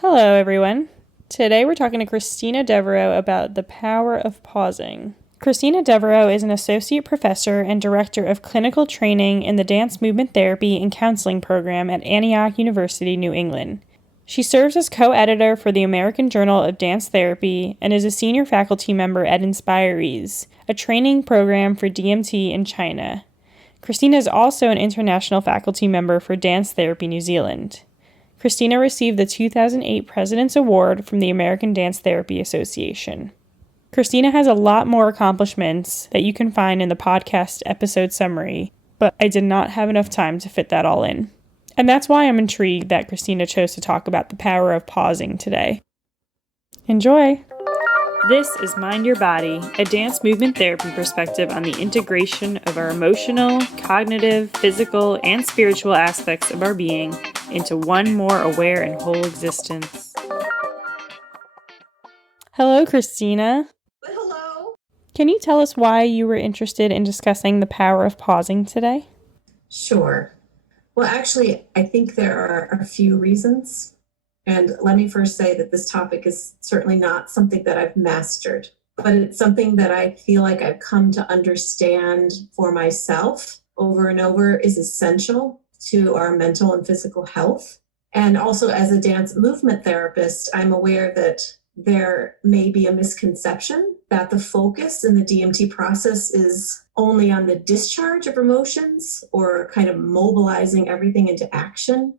Hello, everyone. Today we're talking to Christina Devereaux about the power of pausing. Christina Devereaux is an associate professor and director of clinical training in the Dance Movement Therapy and Counseling program at Antioch University, New England. She serves as co-editor for the American Journal of Dance Therapy and is a senior faculty member at Inspirees, a training program for DMT in China. Christina is also an international faculty member for Dance Therapy New Zealand. Christina received the 2008 President's Award from the American Dance Therapy Association. Christina has a lot more accomplishments that you can find in the podcast episode summary, but I did not have enough time to fit that all in. And that's why I'm intrigued that Christina chose to talk about the power of pausing today. Enjoy! This is Mind Your Body, a dance movement therapy perspective on the integration of our emotional, cognitive, physical, and spiritual aspects of our being into one more aware and whole existence. Hello, Christina. Hello. Can you tell us why you were interested in discussing the power of pausing today? Sure. Well, actually, I think there are a few reasons. And let me first say that this topic is certainly not something that I've mastered, but it's something that I feel like I've come to understand for myself over and over is essential to our mental and physical health. And also as a dance movement therapist, I'm aware that there may be a misconception that the focus in the DMT process is only on the discharge of emotions or kind of mobilizing everything into action.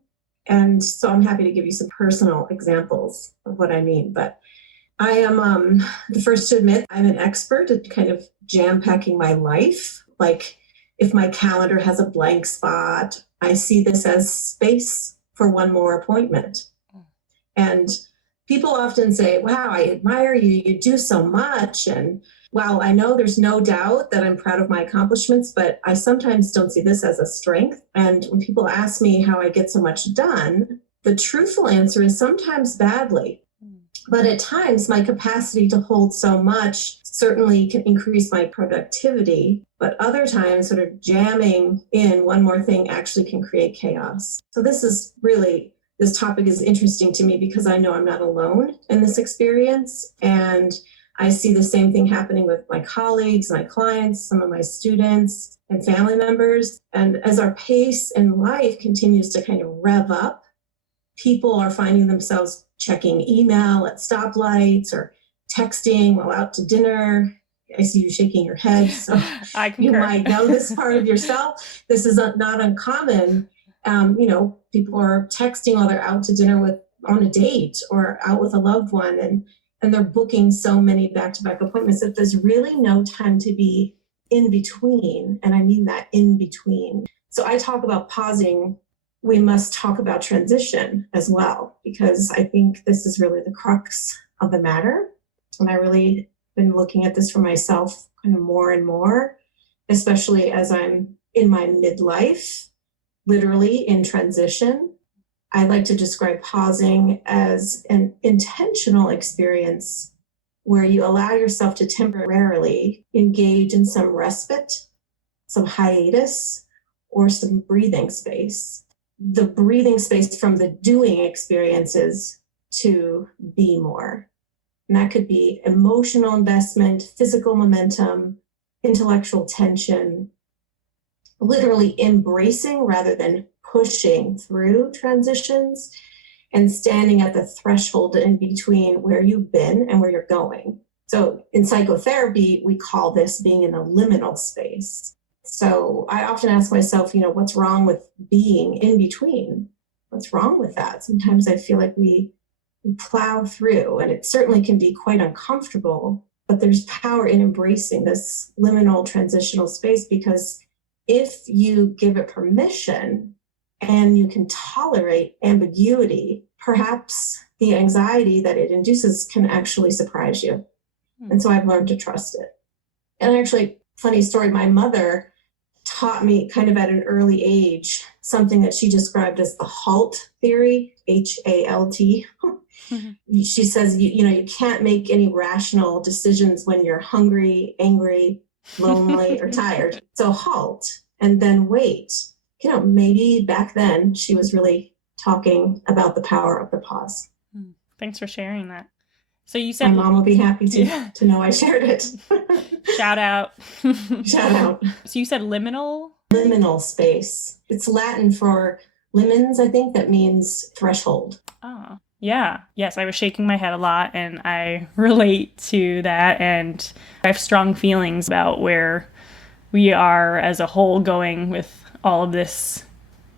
And so I'm happy to give you some personal examples of what I mean. But I am the first to admit I'm an expert at kind of jam-packing my life. Like if my calendar has a blank spot, I see this as space for one more appointment. And people often say, wow, I admire you. You do so much. And while I know there's no doubt that I'm proud of my accomplishments, but I sometimes don't see this as a strength. And when people ask me how I get so much done, the truthful answer is sometimes badly. But at times, my capacity to hold so much certainly can increase my productivity. But other times, sort of jamming in one more thing actually can create chaos. So this topic is interesting to me because I know I'm not alone in this experience. And I see the same thing happening with my colleagues, my clients, some of my students and family members. And as our pace in life continues to kind of rev up, people are finding themselves checking email at stoplights or texting while out to dinner. I see you shaking your head, so I concur. You might know this part of yourself. This is not uncommon. People are texting while they're out to dinner on a date or out with a loved one, and they're booking so many back-to-back appointments that there's really no time to be in between. And I mean that in between. So I talk about pausing. We must talk about transition as well, because I think this is really the crux of the matter. And I really been looking at this for myself kind of more and more, especially as I'm in my midlife, literally in transition. I like to describe pausing as an intentional experience where you allow yourself to temporarily engage in some respite, some hiatus, or some breathing space. The breathing space from the doing experiences to be more. And that could be emotional investment, physical momentum, intellectual tension, literally embracing rather than pushing through transitions and standing at the threshold in between where you've been and where you're going. So in psychotherapy, we call this being in a liminal space. So I often ask myself, what's wrong with being in between? What's wrong with that? Sometimes I feel like we plow through, and it certainly can be quite uncomfortable, but there's power in embracing this liminal transitional space, because if you give it permission and you can tolerate ambiguity, perhaps the anxiety that it induces can actually surprise you. And so I've learned to trust it. And actually, funny story, my mother taught me kind of at an early age something that she described as the HALT theory, HALT. She says, you can't make any rational decisions when you're hungry, angry, lonely, or tired. So halt and then wait. Maybe back then she was really talking about the power of the pause. Thanks for sharing that. So you said My mom will be happy to know I shared it. Shout out. Shout out. So you said liminal? Liminal space. It's Latin for limens, I think. That means threshold. Oh, yeah. Yes, I was shaking my head a lot, and I relate to that. And I have strong feelings about where we are as a whole going with all of this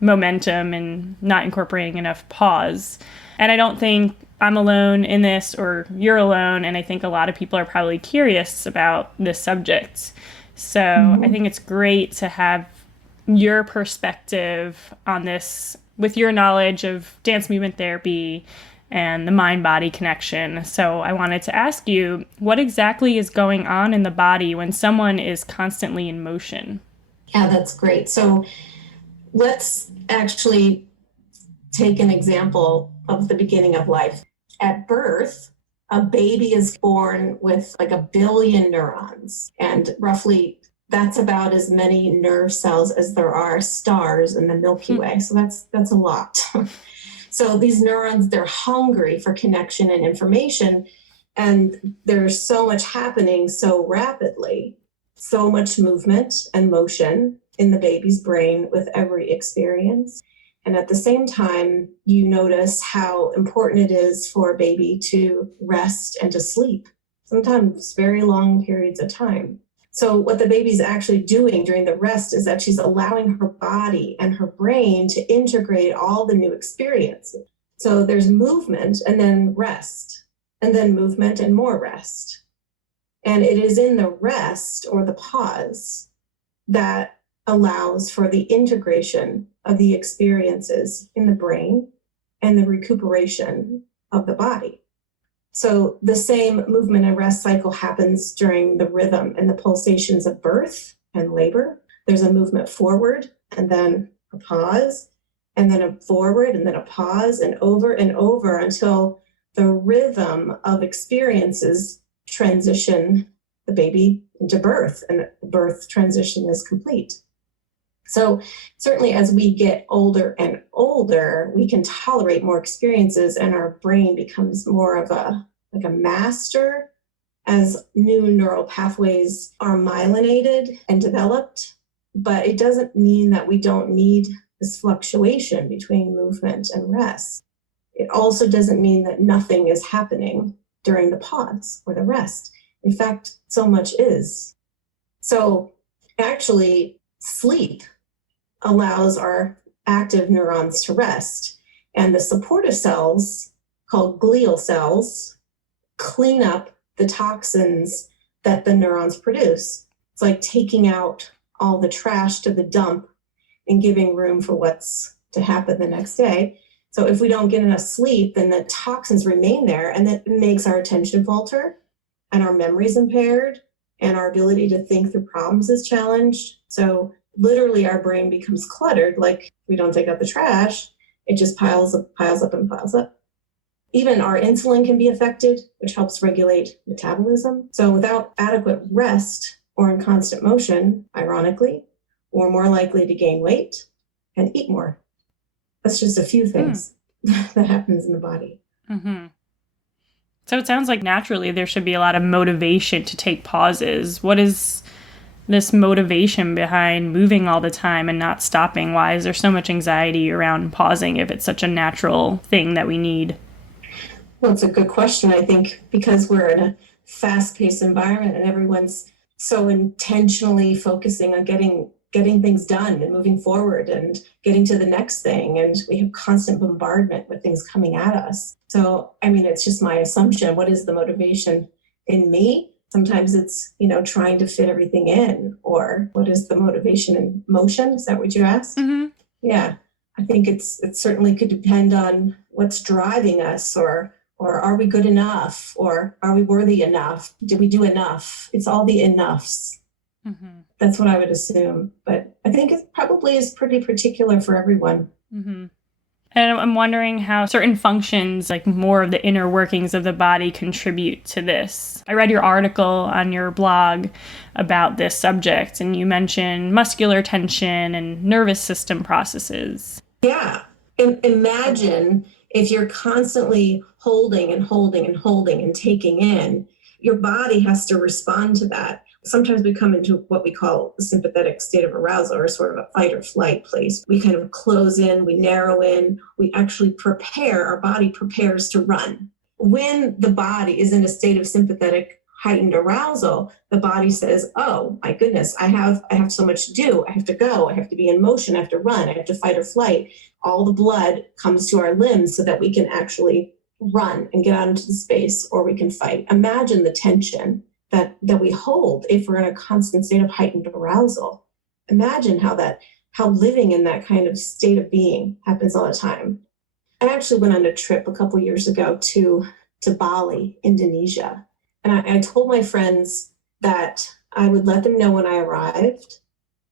momentum and not incorporating enough pause. And I don't think I'm alone in this or you're alone. And I think a lot of people are probably curious about this subject. So I think it's great to have your perspective on this with your knowledge of dance movement therapy and the mind-body connection. So I wanted to ask you, what exactly is going on in the body when someone is constantly in motion? Yeah, that's great. So let's actually take an example of the beginning of life. At birth, a baby is born with like 1 billion neurons, and roughly that's about as many nerve cells as there are stars in the Milky Way. So that's a lot. So these neurons, they're hungry for connection and information, and there's so much happening so rapidly, so much movement and motion in the baby's brain with every experience. And at the same time, you notice how important it is for a baby to rest and to sleep, sometimes very long periods of time. So what the baby's actually doing during the rest is that she's allowing her body and her brain to integrate all the new experiences. So there's movement and then rest, and then movement and more rest. And it is in the rest or the pause that allows for the integration of the experiences in the brain and the recuperation of the body. So the same movement and rest cycle happens during the rhythm and the pulsations of birth and labor. There's a movement forward and then a pause, and then a forward and then a pause, and over until the rhythm of experiences transition the baby into birth, and the birth transition is complete. So certainly as we get older and older, we can tolerate more experiences, and our brain becomes more of a master as new neural pathways are myelinated and developed. But it doesn't mean that we don't need this fluctuation between movement and rest. It also doesn't mean that nothing is happening during the pause or the rest. In fact, so much is. So actually, sleep allows our active neurons to rest, and the supportive cells, called glial cells, clean up the toxins that the neurons produce. It's like taking out all the trash to the dump and giving room for what's to happen the next day. So if we don't get enough sleep, then the toxins remain there, and that makes our attention falter, and our memory is impaired, and our ability to think through problems is challenged. So literally our brain becomes cluttered. Like if we don't take out the trash, it just piles up. Even our insulin can be affected, which helps regulate metabolism. So without adequate rest or in constant motion, ironically, we're more likely to gain weight and eat more. That's just a few things that happens in the body. Mm-hmm. So it sounds like naturally there should be a lot of motivation to take pauses. What is this motivation behind moving all the time and not stopping? Why is there so much anxiety around pausing if it's such a natural thing that we need? Well, it's a good question. I think because we're in a fast-paced environment and everyone's so intentionally focusing on getting things done and moving forward and getting to the next thing, and we have constant bombardment with things coming at us. So, I mean, it's just my assumption. What is the motivation in me? Sometimes it's, trying to fit everything in. Or what is the motivation in motion? Is that what you asked? Mm-hmm. Yeah, I think it certainly could depend on what's driving us, or are we good enough? Or are we worthy enough? Did we do enough? It's all the enoughs. Mm-hmm. That's what I would assume. But I think it probably is pretty particular for everyone. Mm-hmm. And I'm wondering how certain functions, like more of the inner workings of the body, contribute to this. I read your article on your blog about this subject, and you mentioned muscular tension and nervous system processes. Yeah. Imagine if you're constantly holding and holding and holding and taking in, your body has to respond to that. Sometimes we come into what we call the sympathetic state of arousal, or sort of a fight or flight place. We kind of close in, we narrow in, we actually prepare, our body prepares to run. When the body is in a state of sympathetic heightened arousal, the body says, oh my goodness, I have so much to do. I have to go. I have to be in motion. I have to run. I have to fight or flight. All the blood comes to our limbs so that we can actually run and get out into the space, or we can fight. Imagine the tension that we hold if we're in a constant state of heightened arousal. Imagine how living in that kind of state of being happens all the time. I actually went on a trip a couple years ago to Bali, Indonesia. And I told my friends that I would let them know when I arrived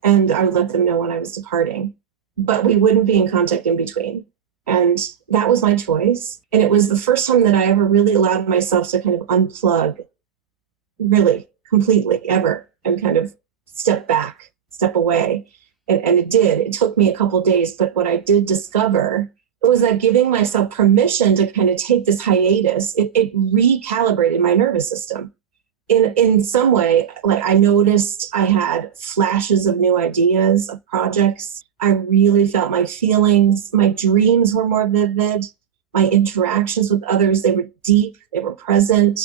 and I would let them know when I was departing, but we wouldn't be in contact in between. And that was my choice. And it was the first time that I ever really allowed myself to kind of unplug, really completely ever, and kind of step back, step away. And it took me a couple of days, but what I did discover was that giving myself permission to kind of take this hiatus, it recalibrated my nervous system. In some way, like I noticed I had flashes of new ideas, of projects. I really felt my feelings, my dreams were more vivid. My interactions with others, they were deep, they were present.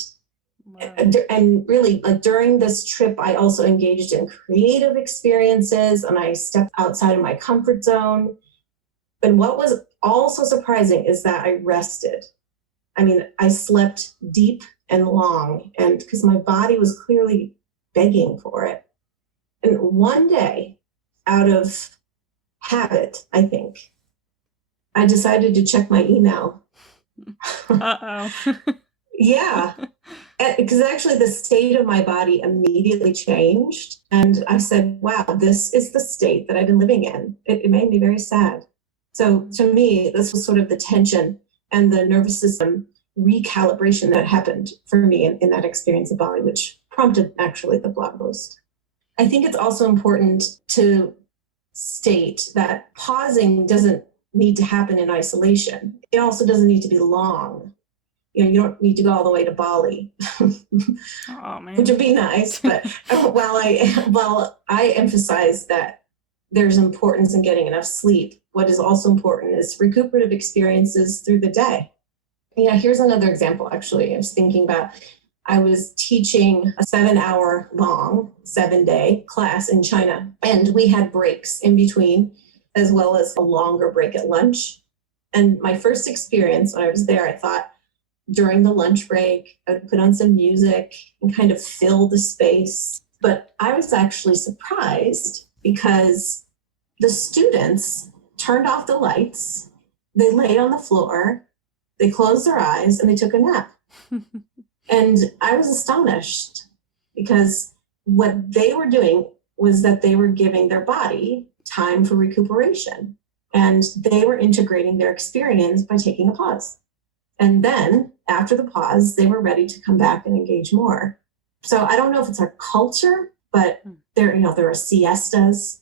Wow. And really, like during this trip, I also engaged in creative experiences and I stepped outside of my comfort zone. And what was also surprising is that I rested. I mean, I slept deep and long, and because my body was clearly begging for it. And one day, out of habit, I think, I decided to check my email. Uh-oh. Yeah, because actually the state of my body immediately changed. And I said, wow, this is the state that I've been living in. It made me very sad. So to me, this was sort of the tension and the nervous system recalibration that happened for me in that experience of Bali, which prompted actually the blog post. I think it's also important to state that pausing doesn't need to happen in isolation. It also doesn't need to be long. You know, you don't need to go all the way to Bali, which would be nice. But while I emphasize that there's importance in getting enough sleep, what is also important is recuperative experiences through the day. Yeah, here's another example, actually. I was thinking about, I was teaching a 7-hour long, 7-day class in China, and we had breaks in between, as well as a longer break at lunch. And my first experience when I was there, I thought during the lunch break, I would put on some music and kind of fill the space. But I was actually surprised because the students turned off the lights, they laid on the floor, they closed their eyes, and they took a nap. And I was astonished because what they were doing was that they were giving their body time for recuperation. And they were integrating their experience by taking a pause. And then after the pause, they were ready to come back and engage more. So I don't know if it's our culture, but there are siestas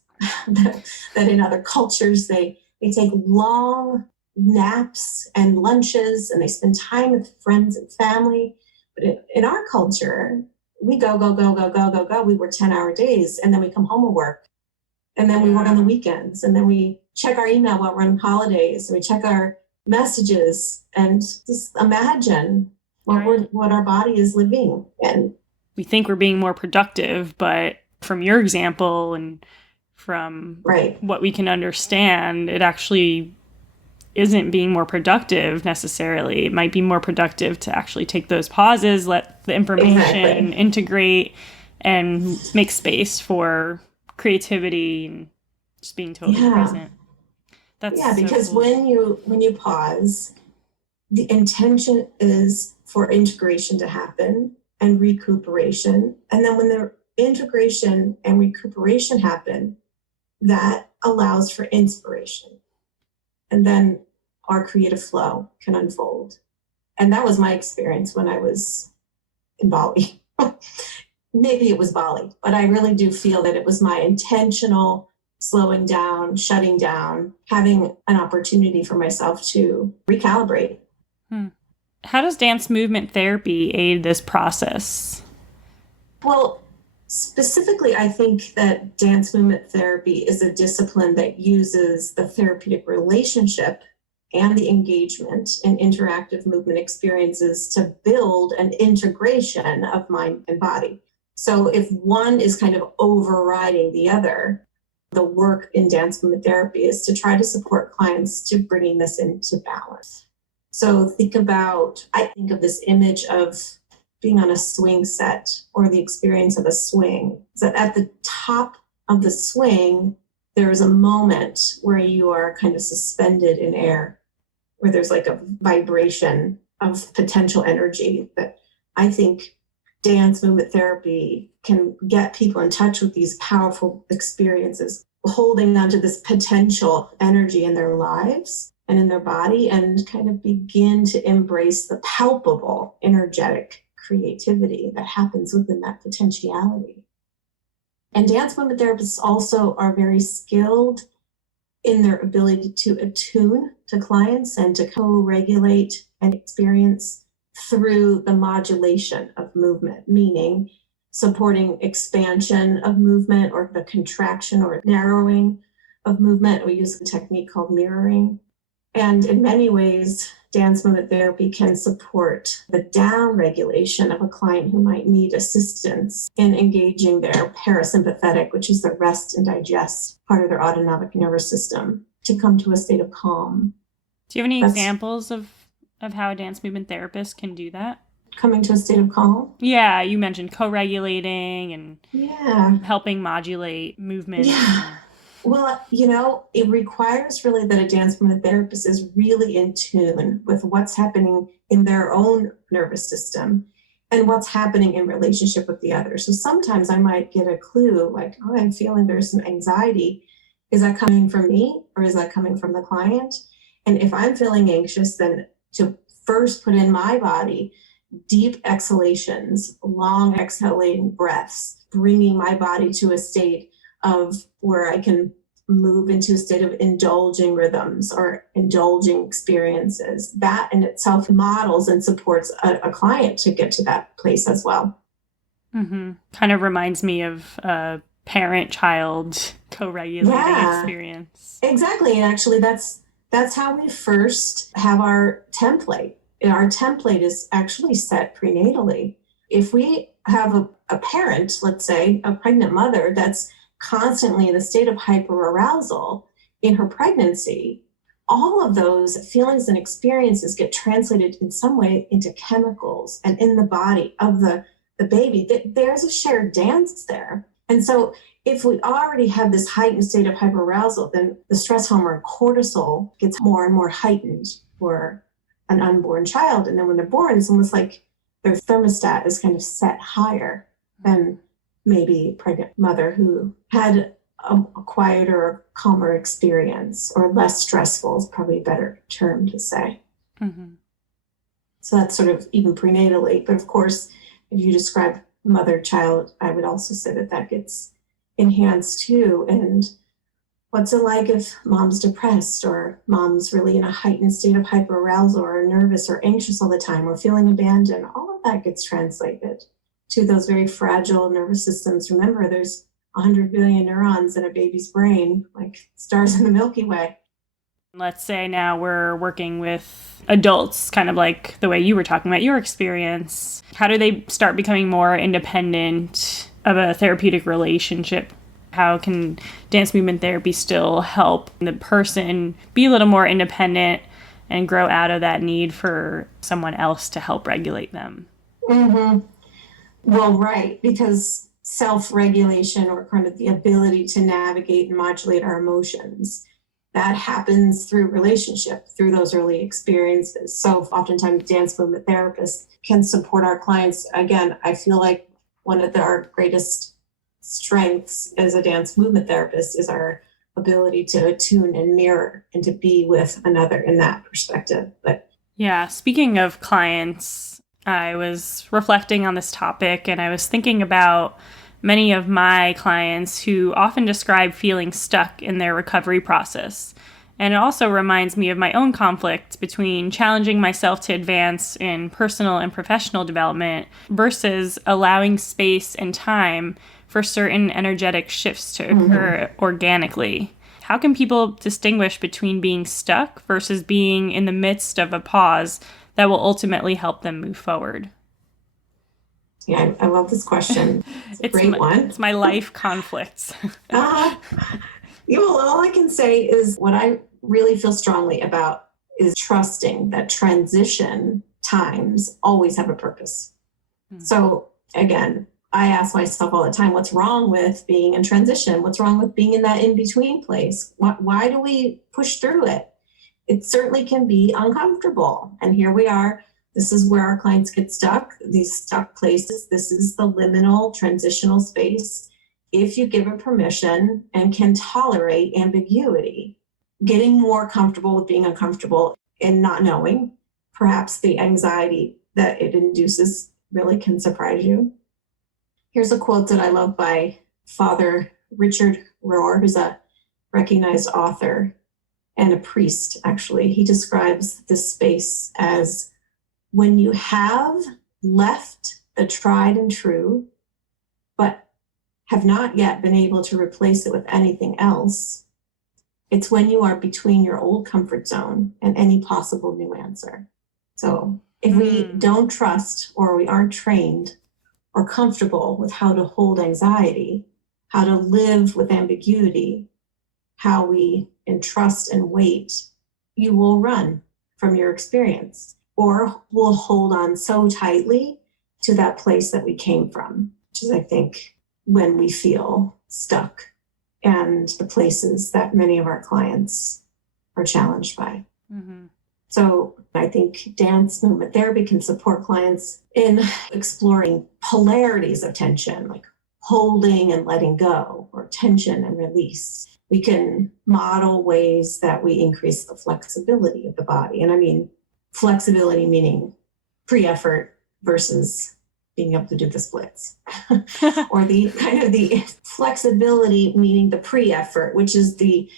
that in other cultures, they take long naps and lunches and they spend time with friends and family. But in our culture, we go. We work 10-hour days and then we come home and work. And then we work on the weekends and then we check our email while we're on holidays and we check our messages and just imagine what our body is living in. We think we're being more productive, but from your example and from what we can understand, it actually isn't being more productive necessarily. It might be more productive to actually take those pauses, let the information integrate, and make space for creativity and just being totally present. That's because cool. when you pause, the intention is for integration to happen and recuperation. And then when the integration and recuperation happen, that allows for inspiration. And then our creative flow can unfold. And that was my experience when I was in Bali. Maybe it was Bali, but I really do feel that it was my intentional slowing down, shutting down, having an opportunity for myself to recalibrate. How does dance movement therapy aid this process? Well, specifically, I think that dance movement therapy is a discipline that uses the therapeutic relationship and the engagement in interactive movement experiences to build an integration of mind and body. So if one is kind of overriding the other, the work in dance movement therapy is to try to support clients to bringing this into balance. So I think of this image of being on a swing set or the experience of a swing. So at the top of the swing, there is a moment where you are kind of suspended in air, where there's like a vibration of potential energy that I think dance movement therapy can get people in touch with these powerful experiences, holding onto this potential energy in their lives and in their body, and kind of begin to embrace the palpable energetic creativity that happens within that potentiality. And dance movement therapists also are very skilled in their ability to attune to clients and to co-regulate an experience through the modulation of movement, meaning supporting expansion of movement or the contraction or narrowing of movement. We use a technique called mirroring. And in many ways, dance movement therapy can support the down regulation of a client who might need assistance in engaging their parasympathetic, which is the rest and digest part of their autonomic nervous system, to come to a state of calm. Do you have any examples of how a dance movement therapist can do that? Coming to a state of calm? Yeah, you mentioned co-regulating and helping modulate movement. Yeah. Well, it requires really that a dance movement therapist is really in tune with what's happening in their own nervous system and what's happening in relationship with the other. So sometimes I might get a clue like, oh, I'm feeling there's some anxiety. Is that coming from me or is that coming from the client? And if I'm feeling anxious, then to first put in my body deep exhalations, long exhalating breaths, bringing my body to a state of where I can move into a state of indulging rhythms or indulging experiences. That in itself models and supports a client to get to that place as well. Mm-hmm. Kind of reminds me of a parent-child co-regulating experience. Exactly. And actually that's how we first have our template. And our template is actually set prenatally. If we have a parent, let's say a pregnant mother that's constantly in a state of hyperarousal in her pregnancy, all of those feelings and experiences get translated in some way into chemicals and in the body of the baby. There's a shared dance there. And so if we already have this heightened state of hyperarousal, then the stress hormone cortisol gets more and more heightened for an unborn child. And then when they're born, it's almost like their thermostat is kind of set higher than maybe a pregnant mother who had a quieter, calmer experience, or less stressful is probably a better term to say. Mm-hmm. So that's sort of even prenatally. But of course, if you describe mother-child, I would also say that gets enhanced too. And what's it like if mom's depressed or mom's really in a heightened state of hyperarousal or nervous or anxious all the time or feeling abandoned? All of that gets translated to those very fragile nervous systems. Remember, there's 100 billion neurons in a baby's brain, like stars in the Milky Way. Let's say now we're working with adults, kind of like the way you were talking about your experience. How do they start becoming more independent of a therapeutic relationship? How can dance movement therapy still help the person be a little more independent and grow out of that need for someone else to help regulate them? Mm-hmm. Well, right, because self-regulation, or kind of the ability to navigate and modulate our emotions, that happens through relationship, through those early experiences. So oftentimes dance movement therapists can support our clients. Again, I feel like one of our greatest strengths as a dance movement therapist is our ability to attune and mirror and to be with another in that perspective. But yeah, speaking of clients, I was reflecting on this topic and I was thinking about many of my clients who often describe feeling stuck in their recovery process. And it also reminds me of my own conflict between challenging myself to advance in personal and professional development versus allowing space and time for certain energetic shifts to occur organically. How can people distinguish between being stuck versus being in the midst of a pause that will ultimately help them move forward? Yeah, I love this question. It's a great one. It's my life conflicts. All I can say is what I really feel strongly about is trusting that transition times always have a purpose. So again, I ask myself all the time, what's wrong with being in transition? What's wrong with being in that in-between place? Why do we push through it? It certainly can be uncomfortable. And here we are. This is where our clients get stuck, these stuck places. This is the liminal transitional space. If you give it permission and can tolerate ambiguity, getting more comfortable with being uncomfortable and not knowing, perhaps the anxiety that it induces really can surprise you. Here's a quote that I love by Father Richard Rohr, who's a recognized author and a priest, actually. He describes this space as when you have left the tried and true, but have not yet been able to replace it with anything else. It's when you are between your old comfort zone and any possible new answer. So if we don't trust or we aren't trained or comfortable with how to hold anxiety, how to live with ambiguity, how we entrust and wait, you will run from your experience or will hold on so tightly to that place that we came from, which is, I think, when we feel stuck and the places that many of our clients are challenged by. So I think dance movement therapy can support clients in exploring polarities of tension, like holding and letting go, or tension and release. We can model ways that we increase the flexibility of the body. And I mean, flexibility meaning pre-effort versus being able to do the splits or the kind of the flexibility meaning the pre-effort, which is the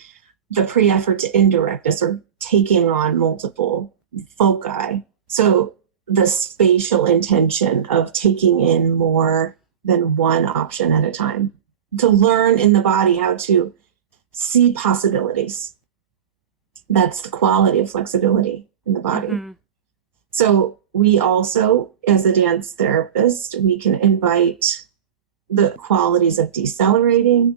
pre-effort to indirectness or taking on multiple foci. So the spatial intention of taking in more than one option at a time, to learn in the body how to see possibilities. That's the quality of flexibility in the body. So we also, as a dance therapist, we can invite the qualities of decelerating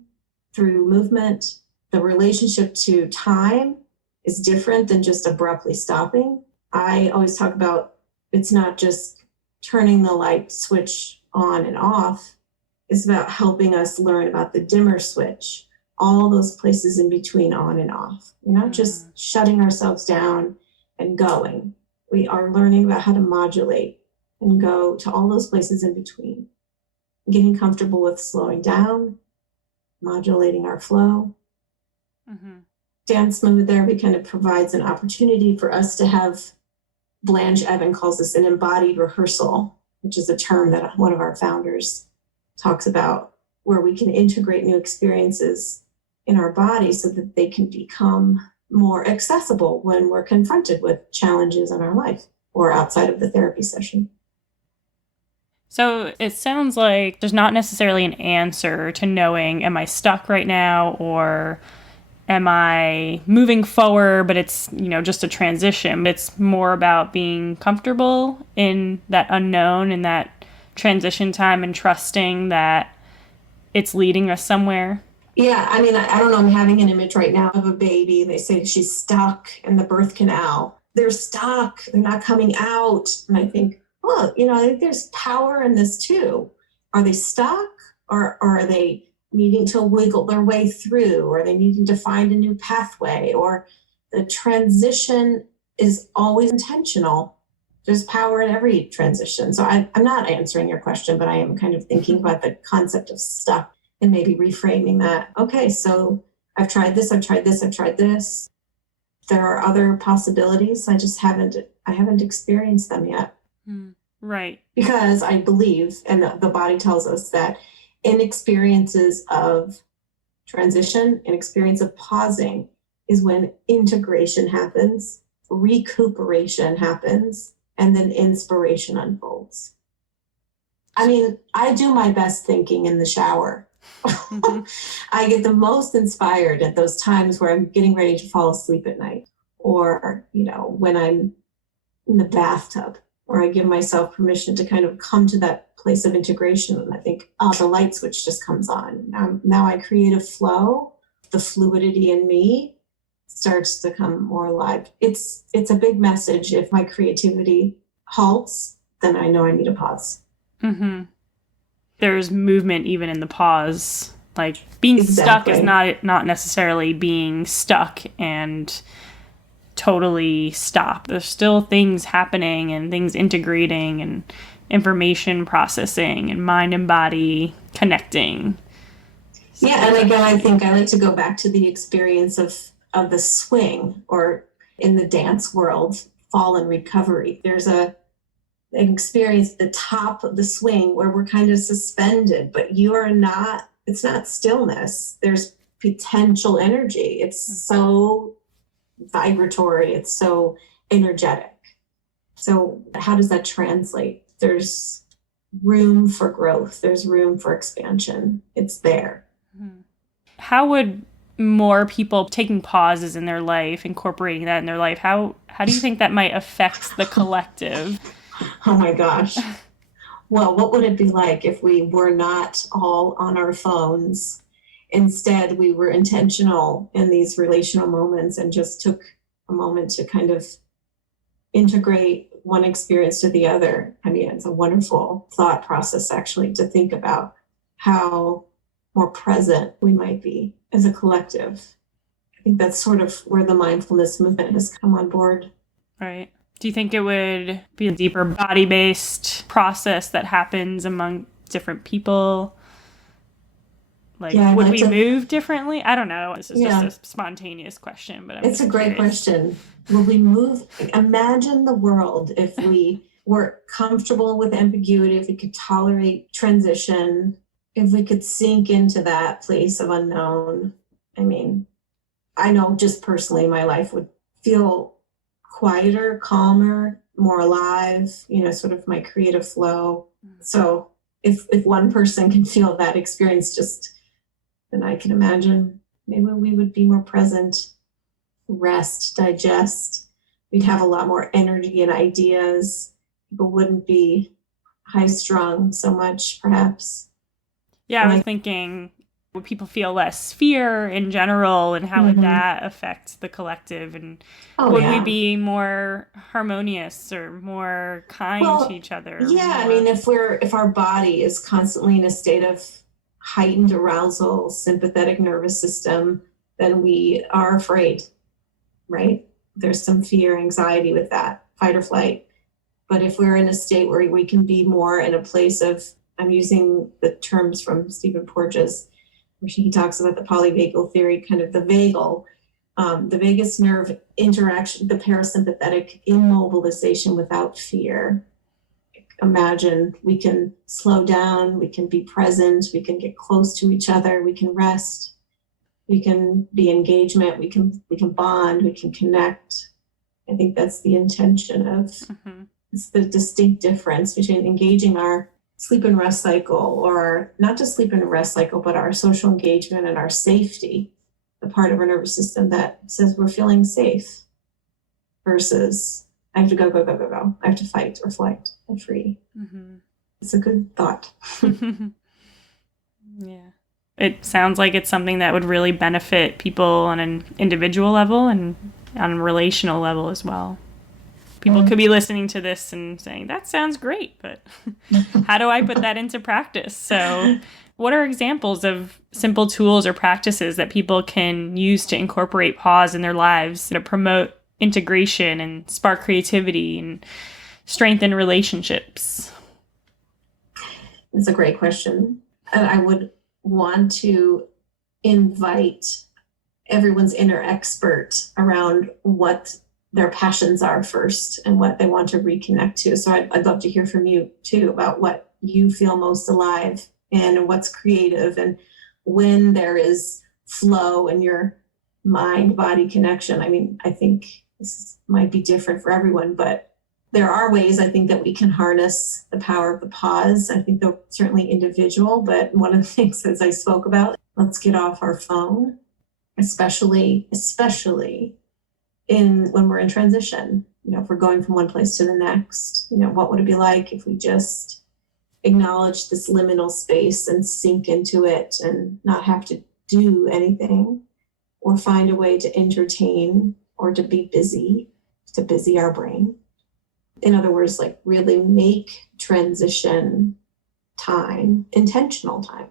through movement. The relationship to time is different than just abruptly stopping. I always talk about it's not just turning the light switch on and off. It's about helping us learn about the dimmer switch, all those places in between on and off. We're not just shutting ourselves down and going. We are learning about how to modulate and go to all those places in between, getting comfortable with slowing down, modulating our flow. Dance movement therapy kind of provides an opportunity for us to have, Blanche Evan calls this an embodied rehearsal, which is a term that one of our founders talks about, where we can integrate new experiences in our body so that they can become more accessible when we're confronted with challenges in our life or outside of the therapy session. So it sounds like there's not necessarily an answer to knowing, am I stuck right now, or am I moving forward, but it's, just a transition. It's more about being comfortable in that unknown, in that transition time, and trusting that it's leading us somewhere. Yeah, I mean, I don't know, I'm having an image right now of a baby. They say she's stuck in the birth canal. They're stuck, they're not coming out. And I think, I think there's power in this too. Are they stuck, or are they needing to wiggle their way through, or are they needing to find a new pathway, or the transition is always intentional? There's power in every transition. So I'm not answering your question, but I am kind of thinking about the concept of stuck and maybe reframing that. Okay, so I've tried this, I've tried this, I've tried this. There are other possibilities. I just haven't experienced them yet. Right. Because I believe, and the body tells us that in experiences of transition and experience of pausing is when integration happens, recuperation happens, and then inspiration unfolds. I mean, I do my best thinking in the shower. Mm-hmm. I get the most inspired at those times where I'm getting ready to fall asleep at night, or, when I'm in the bathtub, or I give myself permission to kind of come to that place of integration. And I think, the light switch just comes on. Now I create a flow. The fluidity in me starts to come more alive. It's a big message. If my creativity halts, then I know I need a pause. Mm-hmm. There's movement even in the pause. Like being stuck is not necessarily being stuck and totally stop. There's still things happening and things integrating and information processing and mind and body connecting. Yeah, and again, I think I like to go back to the experience of the swing, or in the dance world, fall and recovery. There's an experience at the top of the swing where we're kind of suspended, but it's not stillness. There's potential energy. It's so vibratory. It's so energetic. So how does that translate? There's room for growth. There's room for expansion. It's there. How would more people taking pauses in their life, incorporating that in their life, how do you think that might affect the collective? Oh my gosh. Well, what would it be like if we were not all on our phones? Instead, we were intentional in these relational moments and just took a moment to kind of integrate one experience to the other. I mean, it's a wonderful thought process, actually, to think about how more present we might be as a collective. I think that's sort of where the mindfulness movement has come on board. Right. Do you think it would be a deeper body-based process that happens among different people? Would we move differently? I don't know. This is just a spontaneous question, but it's a great question. Will we move? Imagine the world if we were comfortable with ambiguity, if we could tolerate transition, if we could sink into that place of unknown. I mean, I know just personally my life would feel quieter, calmer, more alive, sort of my creative flow. So if one person can feel that experience, then I can imagine maybe we would be more present, rest, digest. We'd have a lot more energy and ideas. People wouldn't be high strung so much, perhaps. Yeah, I was thinking, would people feel less fear in general, and how would that affect the collective? And would we be more harmonious or more kind to each other? Yeah, I mean, if our body is constantly in a state of heightened arousal, sympathetic nervous system, then we are afraid, right? There's some fear, anxiety with that, fight or flight. But if we're in a state where we can be more in a place of, I'm using the terms from Stephen Porges, where he talks about the polyvagal theory, kind of the vagus nerve interaction, the parasympathetic immobilization without fear. Imagine we can slow down, we can be present, we can get close to each other, we can rest, we can be engagement, we can bond, we can connect. I think that's the intention of it's the distinct difference between engaging our sleep and rest cycle, or not just sleep and rest cycle, but our social engagement and our safety, the part of our nervous system that says we're feeling safe, versus I have to go. I have to fight or flight or free. It's a good thought. Yeah. It sounds like it's something that would really benefit people on an individual level and on a relational level as well. People could be listening to this and saying, that sounds great, but how do I put that into practice? So what are examples of simple tools or practices that people can use to incorporate pause in their lives to promote integration and spark creativity and strengthen relationships? It's a great question. And I would want to invite everyone's inner expert around what their passions are first and what they want to reconnect to. So I'd love to hear from you too about what you feel most alive and what's creative, and when there is flow in your mind-body connection. I mean, I think this might be different for everyone, but there are ways I think that we can harness the power of the pause. I think they're certainly individual, but one of the things, as I spoke about, let's get off our phone, especially when we're in transition. If we're going from one place to the next, what would it be like if we just acknowledge this liminal space and sink into it and not have to do anything or find a way to entertain or to be busy, to busy our brain. In other words, like really make transition time, intentional time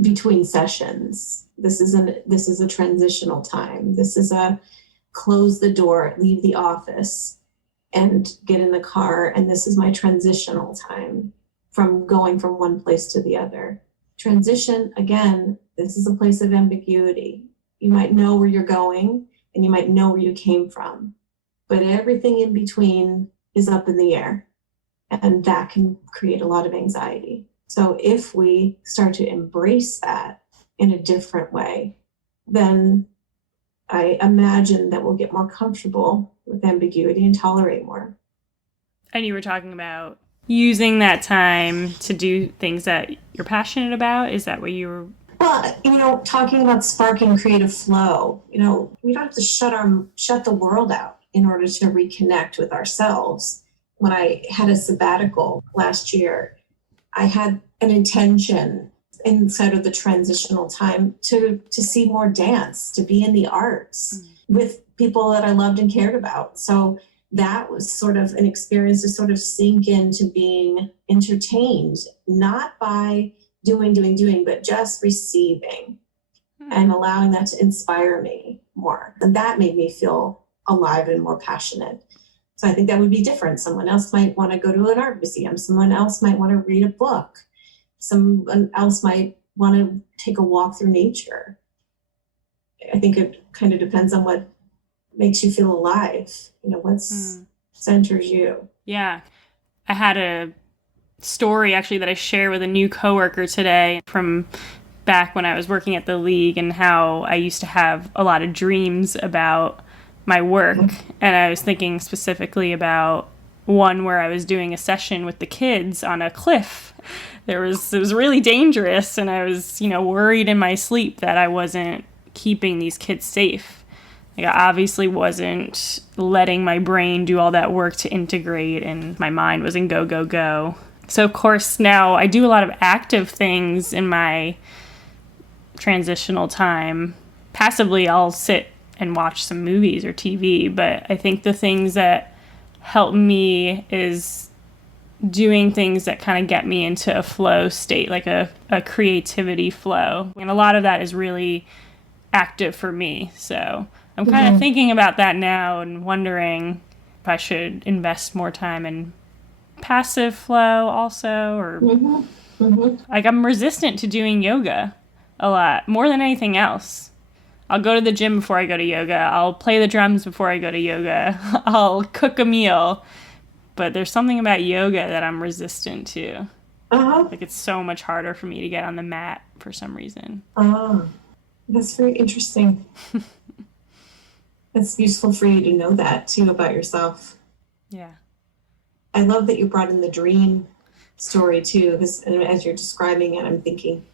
between sessions. This is a transitional time. This is a close the door, leave the office and get in the car. And this is my transitional time from going from one place to the other. Transition, again, this is a place of ambiguity. You might know where you're going and you might know where you came from, but everything in between is up in the air, and that can create a lot of anxiety. So if we start to embrace that in a different way, then I imagine that we'll get more comfortable with ambiguity and tolerate more. And you were talking about using that time to do things that you're passionate about. Is that what you were? Well, talking about sparking creative flow, we don't have to shut the world out in order to reconnect with ourselves. When I had a sabbatical last year, I had an intention inside of the transitional time to see more dance, to be in the arts with people that I loved and cared about. So that was sort of an experience to sort of sink into being entertained, not by doing, but just receiving and allowing that to inspire me more. And that made me feel alive and more passionate. So I think that would be different. Someone else might want to go to an art museum. Someone else might want to read a book. Someone else might want to take a walk through nature. I think it kind of depends on what makes you feel alive, what centers you. Yeah. I had a story actually that I share with a new coworker today from back when I was working at the League, and how I used to have a lot of dreams about my work. And I was thinking specifically about one where I was doing a session with the kids on a cliff. It was really dangerous, and I was, worried in my sleep that I wasn't keeping these kids safe. Like, I obviously wasn't letting my brain do all that work to integrate, and my mind was in go, go, go. So, of course, now I do a lot of active things in my transitional time. Passively, I'll sit and watch some movies or TV, but I think the things that help me is doing things that kind of get me into a flow state, like a creativity flow. And a lot of that is really active for me. So I'm kind of thinking about that now and wondering if I should invest more time in passive flow also, or like I'm resistant to doing yoga a lot, more than anything else. I'll go to the gym before I go to yoga. I'll play the drums before I go to yoga. I'll cook a meal. But there's something about yoga that I'm resistant to. Like, it's so much harder for me to get on the mat for some reason. That's very interesting. It's useful for you to know that, too, about yourself. Yeah. I love that you brought in the dream story, too, because as you're describing it, I'm thinking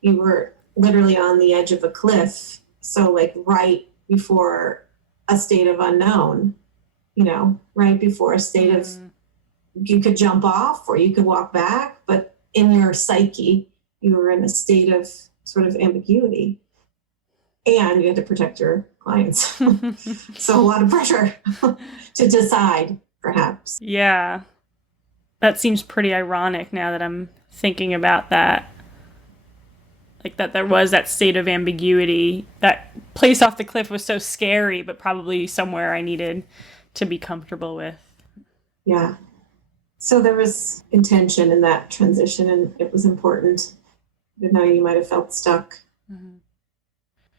you were literally on the edge of a cliff. So, like, right before a state of unknown, right before a state of, you could jump off or you could walk back, but in your psyche, you were in a state of sort of ambiguity, and you had to protect your clients. So a lot of pressure to decide, perhaps. Yeah. That seems pretty ironic now that I'm thinking about that. Like, that there was that state of ambiguity. That place off the cliff was so scary, but probably somewhere I needed to be comfortable with. Yeah. So there was intention in that transition, and it was important, even though you might have felt stuck.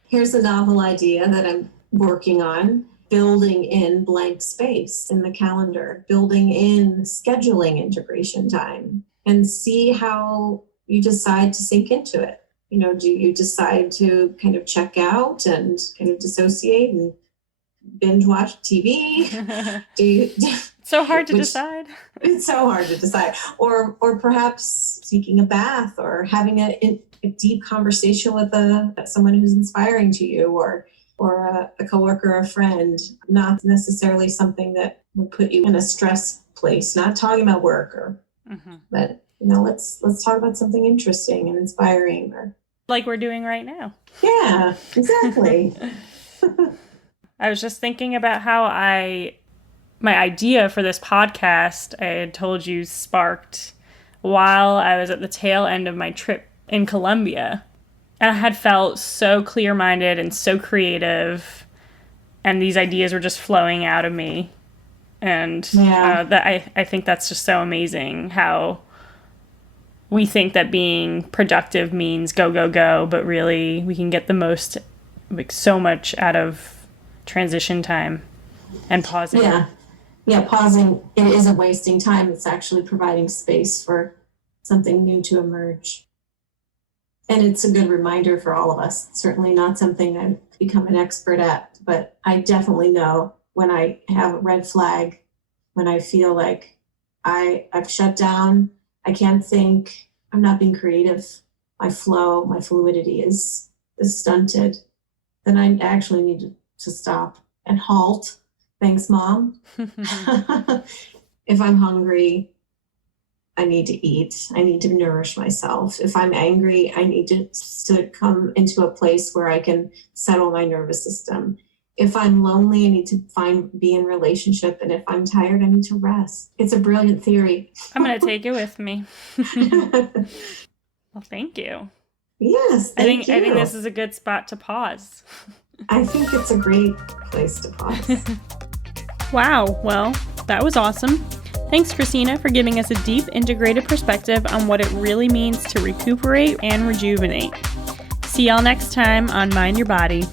Here's a novel idea that I'm working on: building in blank space in the calendar, building in scheduling integration time, and see how you decide to sink into it? Do you decide to kind of check out and kind of dissociate and binge watch TV? Do you? So hard to decide. It's so hard to decide. Or perhaps taking a bath or having a deep conversation with someone who's inspiring to you, or a coworker or a friend. Not necessarily something that would put you in a stress place. Not talking about work but let's talk about something interesting and inspiring, or like we're doing right now. Yeah, exactly. I was just thinking about how my idea for this podcast, I had told you, sparked while I was at the tail end of my trip in Colombia. And I had felt so clear-minded and so creative, and these ideas were just flowing out of me. And I think that's just so amazing how we think that being productive means go, go, go, but really we can get the most, so much out of transition time and pausing. Yeah, pausing, it isn't wasting time. It's actually providing space for something new to emerge. And it's a good reminder for all of us. It's certainly not something I've become an expert at, but I definitely know when I have a red flag, when I feel like I've shut down, I can't think, I'm not being creative, my flow, my fluidity is stunted, then I actually need to stop and halt. Thanks, Mom. If I'm hungry, I need to eat. I need to nourish myself. If I'm angry, I need to come into a place where I can settle my nervous system. If I'm lonely, I need to be in relationship. And if I'm tired, I need to rest. It's a brilliant theory. I'm going to take it with me. Well, thank you. Yes, thank you. I think this is a good spot to pause. I think it's a great place to pause. Wow. Well, that was awesome. Thanks, Christina, for giving us a deep, integrated perspective on what it really means to recuperate and rejuvenate. See y'all next time on Mind Your Body.